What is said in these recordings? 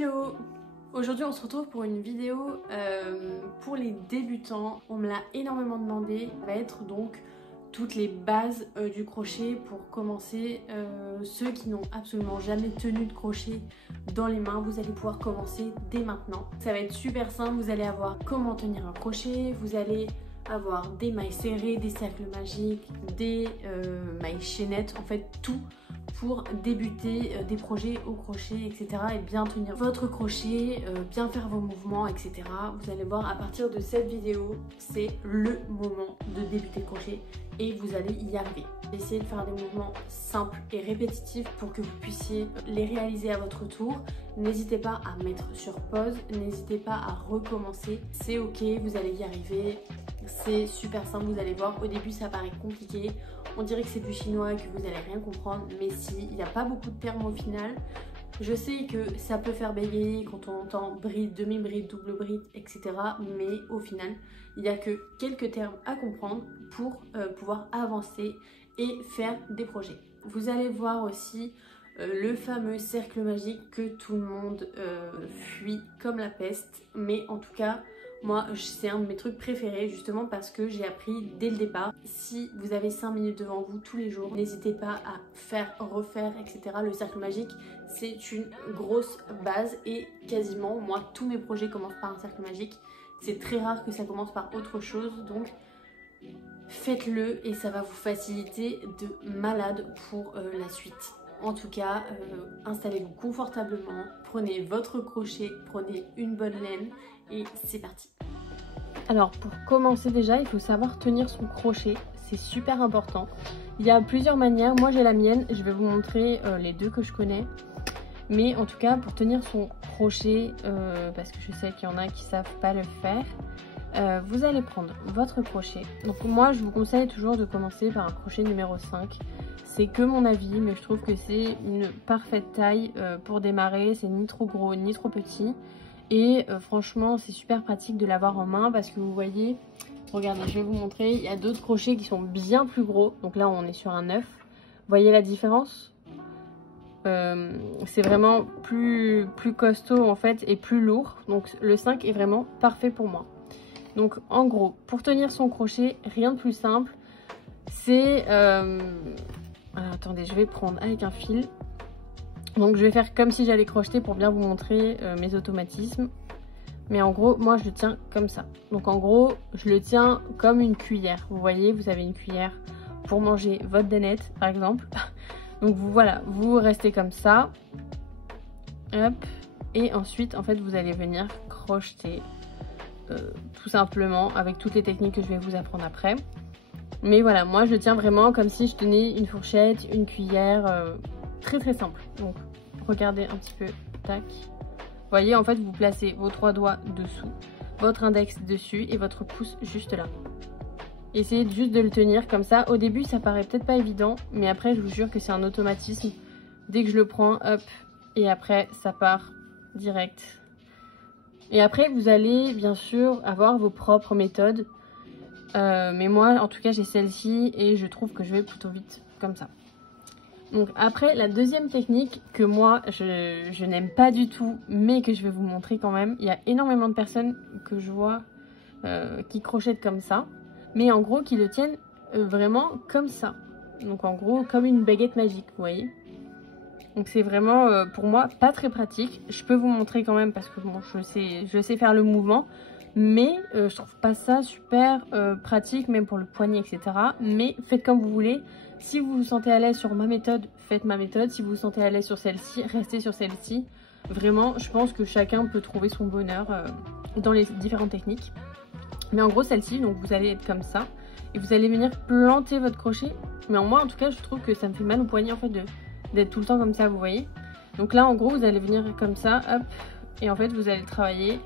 Hello! Aujourd'hui on se retrouve pour une vidéo pour les débutants. On me l'a énormément demandé. Ça va être donc toutes les bases du crochet pour commencer. Ceux qui n'ont absolument jamais tenu de crochet dans les mains, vous allez pouvoir commencer dès maintenant. Ça va être super simple, vous allez avoir comment tenir un crochet, vous allez avoir des mailles serrées, des cercles magiques, des mailles chaînettes, en fait tout pour débuter des projets au crochet, etc. et bien tenir votre crochet, bien faire vos mouvements, etc. Vous allez voir à partir de cette vidéo, c'est le moment de débuter le crochet et vous allez y arriver. Essayez de faire des mouvements simples et répétitifs pour que vous puissiez les réaliser à votre tour. N'hésitez pas à mettre sur pause, n'hésitez pas à recommencer. C'est ok, vous allez y arriver. C'est super simple, vous allez voir. Au début, ça paraît compliqué. On dirait que c'est du chinois et que vous n'allez rien comprendre. Mais si, il n'y a pas beaucoup de termes au final. Je sais que ça peut faire bégayer quand on entend bride, demi-bride, double bride, etc. Mais au final, il n'y a que quelques termes à comprendre pour pouvoir avancer et faire des projets. Vous allez voir aussi le fameux cercle magique que tout le monde fuit comme la peste. Mais en tout cas, moi, c'est un de mes trucs préférés justement parce que j'ai appris dès le départ. Si vous avez 5 minutes devant vous tous les jours, n'hésitez pas à faire, refaire, etc. Le cercle magique, c'est une grosse base et quasiment, moi, tous mes projets commencent par un cercle magique. C'est très rare que ça commence par autre chose, donc faites-le et ça va vous faciliter de malade pour la suite. En tout cas, installez-vous confortablement, prenez votre crochet, prenez une bonne laine et c'est parti. Alors pour commencer déjà, il faut savoir tenir son crochet, c'est super important. Il y a plusieurs manières, moi j'ai la mienne, je vais vous montrer les deux que je connais. Mais en tout cas pour tenir son crochet, parce que je sais qu'il y en a qui ne savent pas le faire, vous allez prendre votre crochet. Donc moi je vous conseille toujours de commencer par un crochet numéro 5. C'est que mon avis, mais je trouve que c'est une parfaite taille pour démarrer. C'est ni trop gros ni trop petit. Et franchement c'est super pratique de l'avoir en main parce que vous voyez, regardez, je vais vous montrer, il y a d'autres crochets qui sont bien plus gros. Donc là on est sur un 9. Vous voyez la différence? C'est vraiment plus costaud en fait et plus lourd. Donc le 5 est vraiment parfait pour moi. Donc en gros, pour tenir son crochet, rien de plus simple. C'est... Alors, attendez, je vais prendre avec un fil. Donc je vais faire comme si j'allais crocheter pour bien vous montrer mes automatismes. Mais en gros, moi je le tiens comme ça. Donc en gros, je le tiens comme une cuillère. Vous voyez, vous avez une cuillère pour manger votre danette par exemple. Donc voilà, vous restez comme ça. Hop. Et ensuite, en fait, vous allez venir crocheter. Tout simplement avec toutes les techniques que je vais vous apprendre après. Mais voilà, moi je le tiens vraiment comme si je tenais une fourchette, une cuillère, très très simple. Donc regardez un petit peu, tac. Vous voyez, en fait vous placez vos 3 doigts dessous, votre index dessus et votre pouce juste là. Essayez juste de le tenir comme ça. Au début ça paraît peut-être pas évident, mais après je vous jure que c'est un automatisme. Dès que je le prends, hop, et après ça part direct. Et après vous allez bien sûr avoir vos propres méthodes. Mais moi en tout cas j'ai celle-ci et je trouve que je vais plutôt vite comme ça. Donc après la deuxième technique que moi je n'aime pas du tout mais que je vais vous montrer quand même. Il y a énormément de personnes que je vois qui crochettent comme ça. Mais en gros qui le tiennent vraiment comme ça. Donc en gros comme une baguette magique, vous voyez. Donc c'est vraiment pour moi pas très pratique. Je peux vous montrer quand même parce que bon je sais faire le mouvement. Mais je trouve pas ça super pratique, même pour le poignet, etc. Mais faites comme vous voulez. Si vous vous sentez à l'aise sur ma méthode, faites ma méthode. Si vous vous sentez à l'aise sur celle-ci, restez sur celle-ci. Vraiment, je pense que chacun peut trouver son bonheur dans les différentes techniques. Mais en gros, celle-ci, donc vous allez être comme ça. Et vous allez venir planter votre crochet. Mais moi, en tout cas, je trouve que ça me fait mal au poignet, en fait, d'être tout le temps comme ça, vous voyez. Donc là, en gros, vous allez venir comme ça, hop. Et en fait, vous allez travailler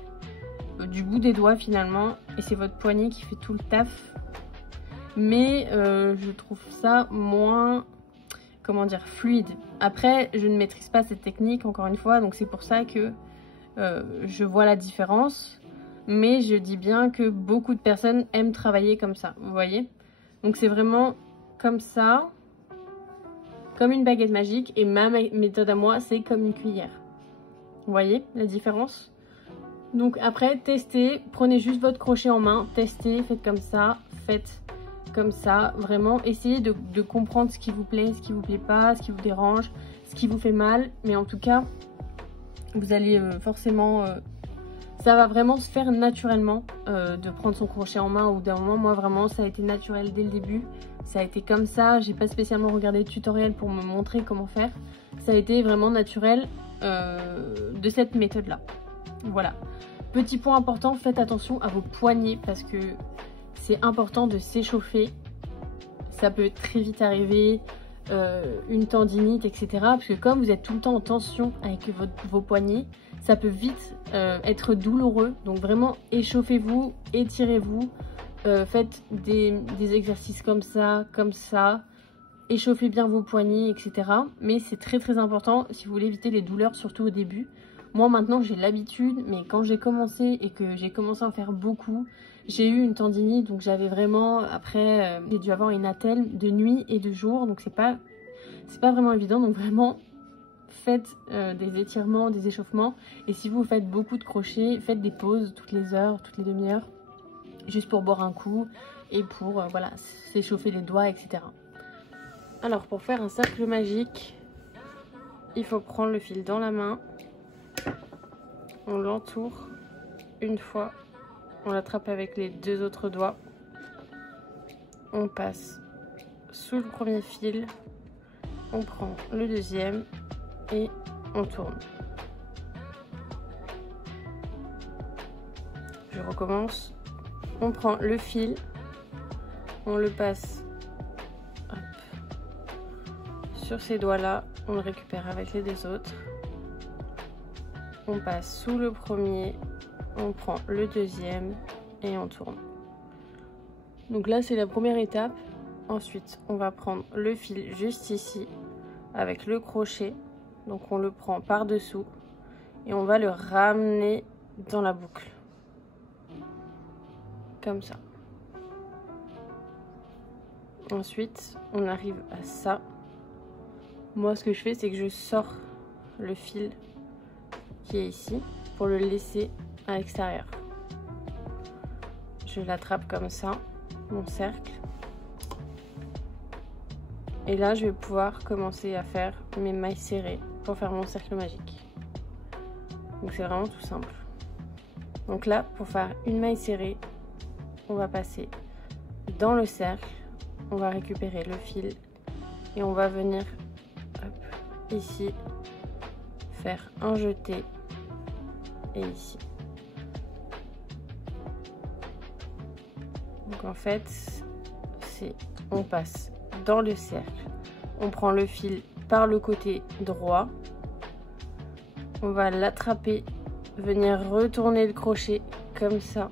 du bout des doigts finalement et c'est votre poignet qui fait tout le taf, mais je trouve ça moins, comment dire, fluide. Après je ne maîtrise pas cette technique encore une fois, donc c'est pour ça que je vois la différence, mais je dis bien que beaucoup de personnes aiment travailler comme ça, vous voyez. Donc c'est vraiment comme ça, comme une baguette magique, et ma méthode à moi c'est comme une cuillère. Vous voyez la différence? Donc après, testez, prenez juste votre crochet en main, testez, faites comme ça, vraiment essayez de comprendre ce qui vous plaît, ce qui vous plaît pas, ce qui vous dérange, ce qui vous fait mal, mais en tout cas, vous allez forcément, ça va vraiment se faire naturellement de prendre son crochet en main au bout d'un moment. Moi vraiment, ça a été naturel dès le début, ça a été comme ça, j'ai pas spécialement regardé de tutoriel pour me montrer comment faire, ça a été vraiment naturel de cette méthode là, voilà. Petit point important, faites attention à vos poignets parce que c'est important de s'échauffer. Ça peut très vite arriver, une tendinite, etc. Parce que comme vous êtes tout le temps en tension avec vos poignets, ça peut vite être douloureux. Donc vraiment, échauffez-vous, étirez-vous, faites des exercices comme ça. Échauffez bien vos poignets, etc. Mais c'est très important si vous voulez éviter les douleurs, surtout au début. Moi maintenant j'ai l'habitude, mais quand j'ai commencé et que j'ai commencé à en faire beaucoup, j'ai eu une tendinite, donc j'avais vraiment, après j'ai dû avoir une attelle de nuit et de jour, donc c'est pas vraiment évident. Donc vraiment faites des étirements, des échauffements, et si vous faites beaucoup de crochets, faites des pauses toutes les heures, toutes les demi-heures, juste pour boire un coup et pour voilà, s'échauffer les doigts, etc. Alors pour faire un cercle magique, il faut prendre le fil dans la main. On l'entoure une fois, on l'attrape avec les deux autres doigts, on passe sous le premier fil, on prend le deuxième et on tourne. Je recommence, on prend le fil, on le passe sur ces doigts là, on le récupère avec les deux autres. On passe sous le premier, on prend le deuxième et on tourne. Donc là c'est la première étape. Ensuite on va prendre le fil juste ici avec le crochet. Donc on le prend par dessous et on va le ramener dans la boucle. Comme ça. Ensuite on arrive à ça. Moi ce que je fais c'est que je sors le fil qui est ici pour le laisser à l'extérieur. Je l'attrape comme ça, mon cercle. Et là, je vais pouvoir commencer à faire mes mailles serrées pour faire mon cercle magique. Donc c'est vraiment tout simple. Donc là, pour faire une maille serrée, on va passer dans le cercle, on va récupérer le fil et on va venir ici faire un jeté et ici. Donc en fait, on passe dans le cercle, on prend le fil par le côté droit, on va l'attraper, venir retourner le crochet comme ça,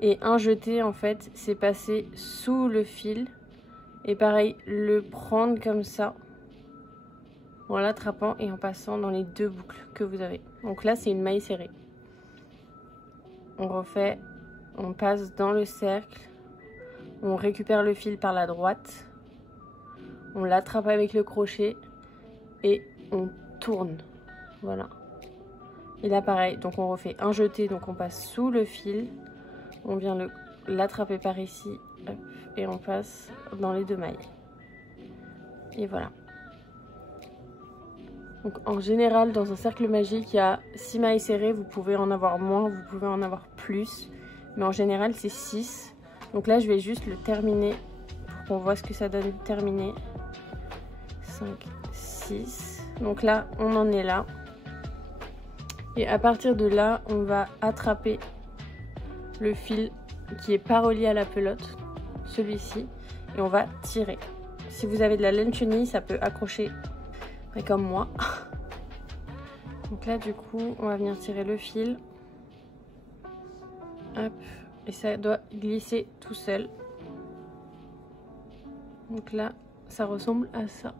et un jeté en fait c'est passer sous le fil et pareil le prendre comme ça en l'attrapant et en passant dans les deux boucles que vous avez. Donc là c'est une maille serrée. On refait, on passe dans le cercle, on récupère le fil par la droite, on l'attrape avec le crochet et on tourne. Voilà. Et là pareil, donc on refait un jeté, donc on passe sous le fil, on vient l'attraper par ici hop, et on passe dans les deux mailles. Et voilà. Donc en général, dans un cercle magique, il y a 6 mailles serrées. Vous pouvez en avoir moins, vous pouvez en avoir plus. Mais en général, c'est 6. Donc là, je vais juste le terminer pour qu'on voit ce que ça donne terminé. 5, 6. Donc là, on en est là. Et à partir de là, on va attraper le fil qui est pas relié à la pelote, celui-ci. Et on va tirer. Si vous avez de la laine chenille, ça peut accrocher. Comme moi. Donc là du coup on va venir tirer le fil. Hop. Et ça doit glisser tout seul. Donc là ça ressemble à ça.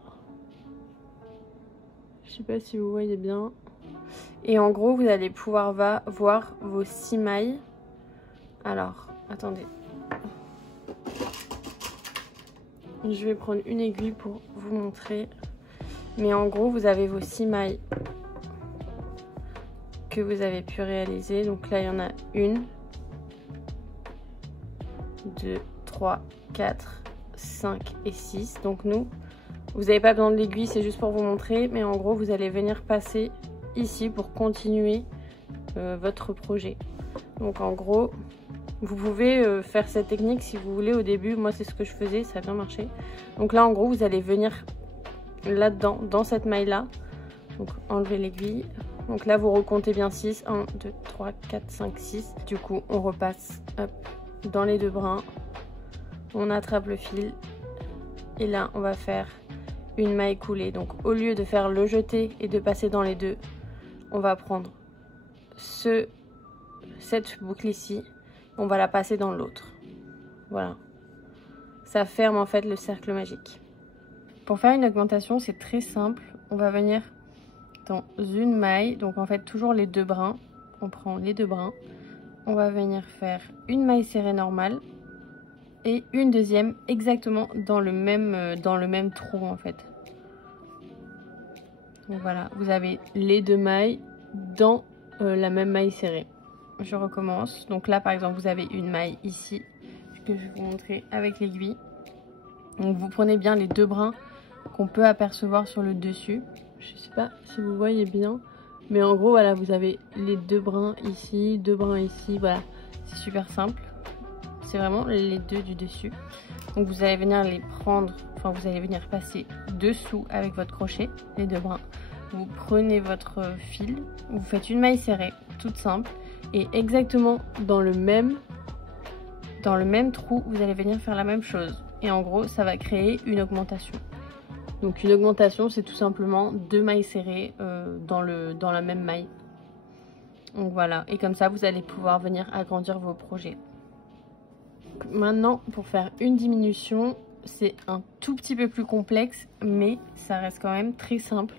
Je sais pas si vous voyez bien. Et en gros vous allez pouvoir voir vos 6 mailles. Alors attendez. Je vais prendre une aiguille pour vous montrer. Mais en gros, vous avez vos 6 mailles que vous avez pu réaliser. Donc là, il y en a 1, 2, 3, 4, 5 et 6. Donc nous, vous n'avez pas besoin de l'aiguille, c'est juste pour vous montrer. Mais en gros, vous allez venir passer ici pour continuer votre projet. Donc en gros, vous pouvez faire cette technique si vous voulez au début. Moi, c'est ce que je faisais, ça a bien marché. Donc là, en gros, vous allez venir là-dedans, dans cette maille-là. Donc enlevez l'aiguille. Donc là, vous recomptez bien 6. 1, 2, 3, 4, 5, 6. Du coup, on repasse hop, dans les 2 brins. On attrape le fil. Et là, on va faire une maille coulée. Donc au lieu de faire le jeté et de passer dans les 2, on va prendre cette boucle ici, on va la passer dans l'autre. Voilà. Ça ferme en fait le cercle magique. Pour faire une augmentation, c'est très simple. On va venir dans une maille, donc en fait toujours les 2 brins. On prend les 2 brins. On va venir faire une maille serrée normale et une deuxième exactement dans le même trou en fait. Donc voilà, vous avez les 2 mailles dans la même maille serrée. Je recommence. Donc là par exemple vous avez une maille ici que je vais vous montrer avec l'aiguille. Donc vous prenez bien les 2 brins qu'on peut apercevoir sur le dessus. Je sais pas si vous voyez bien, mais en gros voilà, vous avez les 2 brins ici, 2 brins ici. Voilà, c'est super simple. C'est vraiment les 2 du dessus. Donc vous allez venir les prendre, enfin vous allez venir passer dessous avec votre crochet, les 2 brins. Vous prenez votre fil, vous faites une maille serrée, toute simple, et exactement dans le même trou, vous allez venir faire la même chose. Et en gros, ça va créer une augmentation. Donc une augmentation, c'est tout simplement 2 mailles serrées dans la même maille. Donc voilà, et comme ça, vous allez pouvoir venir agrandir vos projets. Maintenant, pour faire une diminution, c'est un tout petit peu plus complexe, mais ça reste quand même très simple.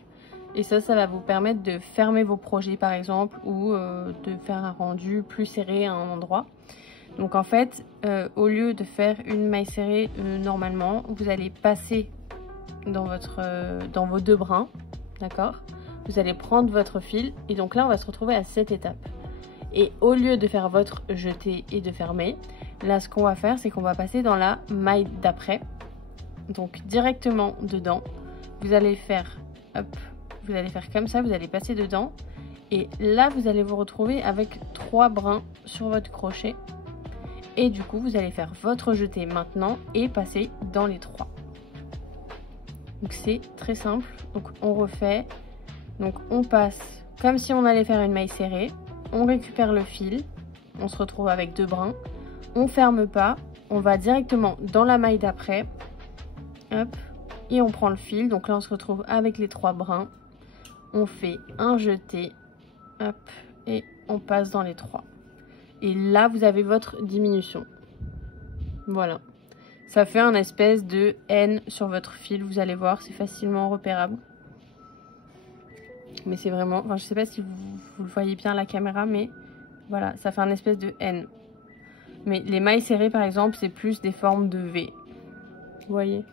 Et ça va vous permettre de fermer vos projets par exemple, ou de faire un rendu plus serré à un endroit. Donc en fait, au lieu de faire une maille serrée normalement, vous allez passer dans vos 2 brins, d'accord? Vous allez prendre votre fil et donc là on va se retrouver à cette étape. Et au lieu de faire votre jeté et de fermer, là ce qu'on va faire c'est qu'on va passer dans la maille d'après. Donc directement dedans, vous allez faire, hop, vous allez faire comme ça, vous allez passer dedans. Et là vous allez vous retrouver avec 3 brins sur votre crochet. Et du coup vous allez faire votre jeté maintenant et passer dans les 3. Donc c'est très simple. Donc on refait. Donc on passe comme si on allait faire une maille serrée. On récupère le fil. On se retrouve avec 2 brins. On ferme pas. On va directement dans la maille d'après. Hop. Et on prend le fil. Donc là on se retrouve avec les 3 brins. On fait un jeté. Hop. Et on passe dans les 3. Et là vous avez votre diminution. Voilà. Ça fait un espèce de N sur votre fil. Vous allez voir, c'est facilement repérable. Mais c'est vraiment... Enfin, je sais pas si vous le voyez bien à la caméra, mais voilà, ça fait un espèce de N. Mais les mailles serrées, par exemple, c'est plus des formes de V. Vous voyez?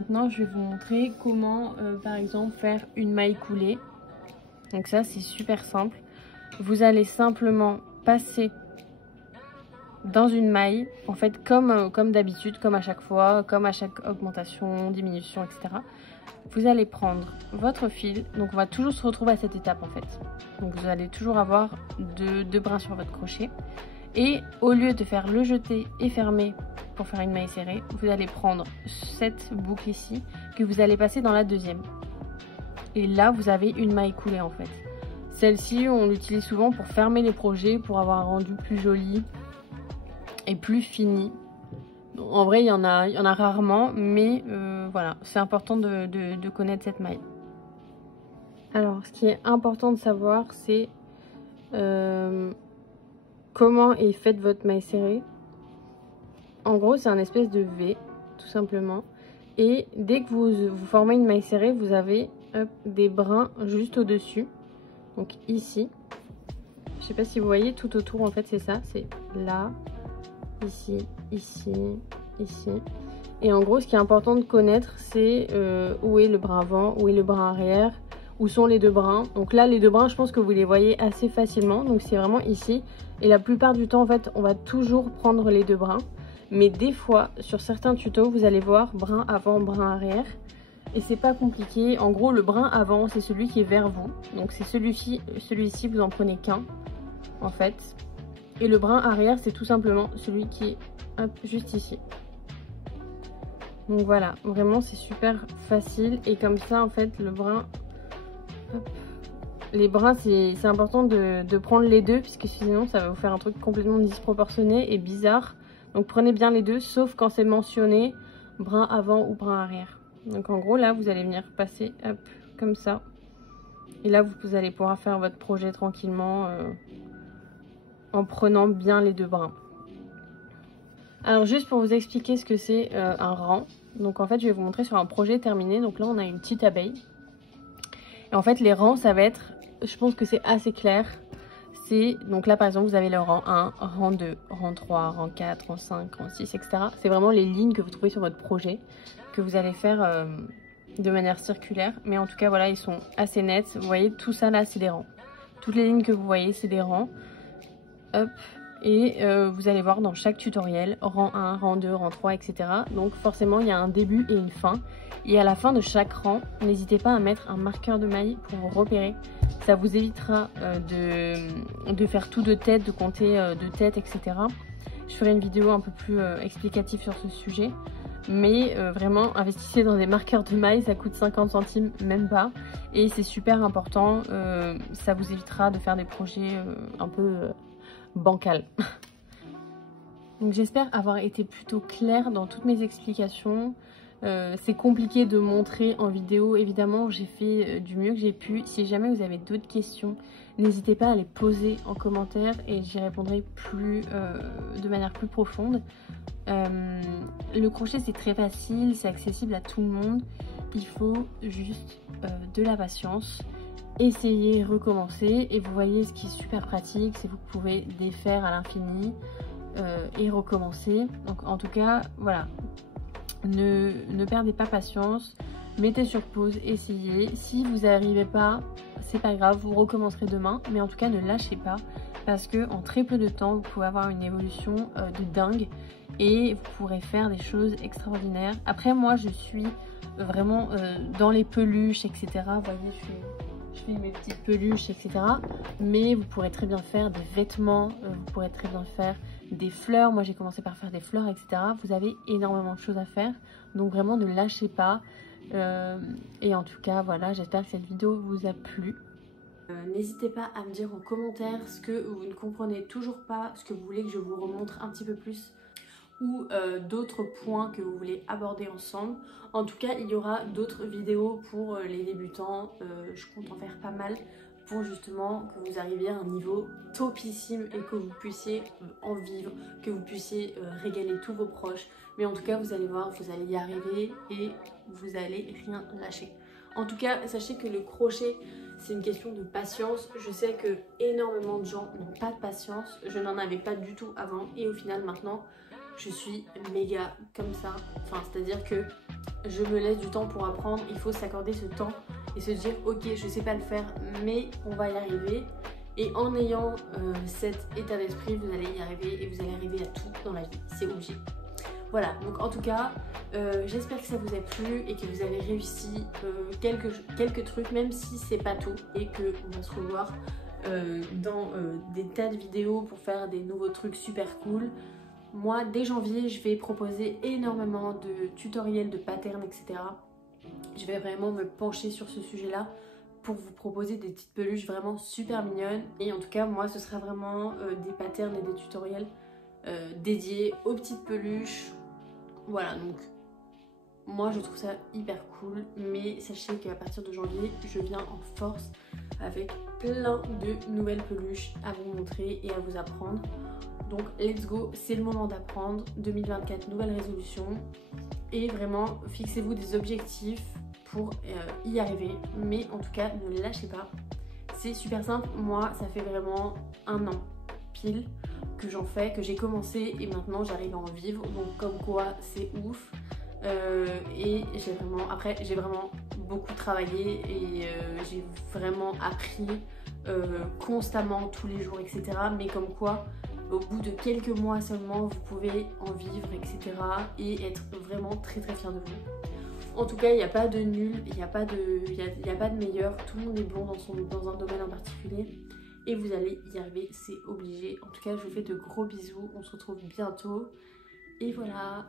Maintenant, je vais vous montrer comment, par exemple, faire une maille coulée. Donc ça, c'est super simple. Vous allez simplement passer dans une maille, en fait, comme d'habitude, comme à chaque fois, comme à chaque augmentation, diminution, etc. Vous allez prendre votre fil, donc on va toujours se retrouver à cette étape en fait. Donc vous allez toujours avoir deux brins sur votre crochet. Et au lieu de faire le jeté et fermer pour faire une maille serrée, vous allez prendre cette boucle ici que vous allez passer dans la deuxième. Et là, vous avez une maille coulée en fait. Celle-ci, on l'utilise souvent pour fermer les projets, pour avoir un rendu plus joli et plus fini. En vrai, il y en a rarement, mais voilà, c'est important de connaître cette maille. Alors, ce qui est important de savoir, c'est comment est faite votre maille serrée. En gros, c'est un espèce de V, tout simplement. Et dès que vous formez une maille serrée, vous avez des brins juste au-dessus. Donc ici. Je sais pas si vous voyez, tout autour, en fait, c'est ça. C'est là, ici, ici, ici. Et en gros, ce qui est important de connaître, c'est où est le brin avant, où est le brin arrière, où sont les deux brins. Donc là les deux brins je pense que vous les voyez assez facilement, donc c'est vraiment ici. Et la plupart du temps en fait on va toujours prendre les deux brins. Mais des fois sur certains tutos vous allez voir brin avant, brin arrière. Et c'est pas compliqué, en gros le brin avant c'est celui qui est vers vous. Donc c'est celui-ci vous en prenez qu'un en fait. Et le brin arrière c'est tout simplement celui qui est hop, juste ici. Donc voilà, vraiment c'est super facile et comme ça en fait le brin, hop. Les brins c'est important de prendre les deux puisque sinon ça va vous faire un truc complètement disproportionné et bizarre. Donc prenez bien les deux sauf quand c'est mentionné brin avant ou brin arrière. Donc en gros là vous allez venir passer hop, comme ça et là vous allez pouvoir faire votre projet tranquillement en prenant bien les deux brins. Alors juste pour vous expliquer ce que c'est un rang, donc en fait je vais vous montrer sur un projet terminé. Donc là on a une petite abeille et en fait les rangs ça va être, je pense que c'est assez clair, c'est donc là par exemple vous avez le rang 1, rang 2, rang 3, rang 4, rang 5, rang 6 etc. C'est vraiment les lignes que vous trouvez sur votre projet que vous allez faire de manière circulaire, mais en tout cas voilà ils sont assez nets. Vous voyez tout ça là c'est des rangs, toutes les lignes que vous voyez c'est des rangs, hop. Et vous allez voir dans chaque tutoriel, rang 1, rang 2, rang 3, etc. Donc forcément, il y a un début et une fin. Et à la fin de chaque rang, n'hésitez pas à mettre un marqueur de maille pour vous repérer. Ça vous évitera de faire tout de tête, de compter de tête, etc. Je ferai une vidéo un peu plus explicative sur ce sujet. Mais vraiment, investissez dans des marqueurs de maille, ça coûte 50 centimes, même pas. Et c'est super important, ça vous évitera de faire des projets un peu... bancal. Donc j'espère avoir été plutôt claire dans toutes mes explications. C'est compliqué de montrer en vidéo, évidemment j'ai fait du mieux que j'ai pu. Si jamais vous avez d'autres questions, n'hésitez pas à les poser en commentaire et j'y répondrai de manière plus profonde. Le crochet c'est très facile, c'est accessible à tout le monde. Il faut juste de la patience. Essayez, recommencer et vous voyez ce qui est super pratique, c'est que vous pouvez défaire à l'infini et recommencer. Donc en tout cas voilà, ne perdez pas patience, mettez sur pause, essayez. Si vous n'arrivez pas, c'est pas grave, vous recommencerez demain, mais en tout cas ne lâchez pas parce que en très peu de temps vous pouvez avoir une évolution de dingue et vous pourrez faire des choses extraordinaires. Après moi je suis vraiment dans les peluches, etc. Vous voyez je fais mes petites peluches, etc. Mais vous pourrez très bien faire des vêtements, vous pourrez très bien faire des fleurs. Moi j'ai commencé par faire des fleurs, etc. Vous avez énormément de choses à faire, donc vraiment ne lâchez pas. Et en tout cas voilà, j'espère que cette vidéo vous a plu. N'hésitez pas à me dire en commentaire ce que vous ne comprenez toujours pas, ce que vous voulez que je vous remontre un petit peu plus, ou d'autres points que vous voulez aborder ensemble. En tout cas il y aura d'autres vidéos pour les débutants, je compte en faire pas mal pour justement que vous arriviez à un niveau topissime et que vous puissiez en vivre, que vous puissiez régaler tous vos proches. Mais en tout cas vous allez voir, vous allez y arriver et vous allez rien lâcher. En tout cas sachez que le crochet c'est une question de patience. Je sais que énormément de gens n'ont pas de patience, je n'en avais pas du tout avant et au final maintenant je suis méga comme ça, enfin c'est à dire que je me laisse du temps pour apprendre. Il faut s'accorder ce temps et se dire ok je sais pas le faire mais on va y arriver, et en ayant cet état d'esprit vous allez y arriver et vous allez arriver à tout dans la vie, c'est obligé. Voilà, donc en tout cas j'espère que ça vous a plu et que vous avez réussi quelques trucs, même si c'est pas tout, et que on va se revoir dans des tas de vidéos pour faire des nouveaux trucs super cool. Moi, dès janvier, je vais proposer énormément de tutoriels, de patterns, etc. Je vais vraiment me pencher sur ce sujet-là pour vous proposer des petites peluches vraiment super mignonnes. Et en tout cas, moi, ce sera vraiment des patterns et des tutoriels dédiés aux petites peluches. Voilà, donc moi, je trouve ça hyper cool. Mais sachez qu'à partir de janvier, je viens en force avec plein de nouvelles peluches à vous montrer et à vous apprendre. Donc let's go, c'est le moment d'apprendre. 2024, nouvelle résolution. Et vraiment, fixez-vous des objectifs pour y arriver. Mais en tout cas, ne lâchez pas. C'est super simple. Moi, ça fait vraiment 1 an pile que j'en fais, que j'ai commencé et maintenant j'arrive à en vivre. Donc comme quoi, c'est ouf. Et j'ai vraiment beaucoup travaillé et j'ai vraiment appris constamment tous les jours, etc. Mais comme quoi, au bout de quelques mois seulement, vous pouvez en vivre, etc. et être vraiment très très fier de vous. En tout cas, il n'y a pas de nul, il n'y a pas de meilleur, tout le monde est bon dans un domaine en particulier et vous allez y arriver, c'est obligé. En tout cas, je vous fais de gros bisous, on se retrouve bientôt et voilà.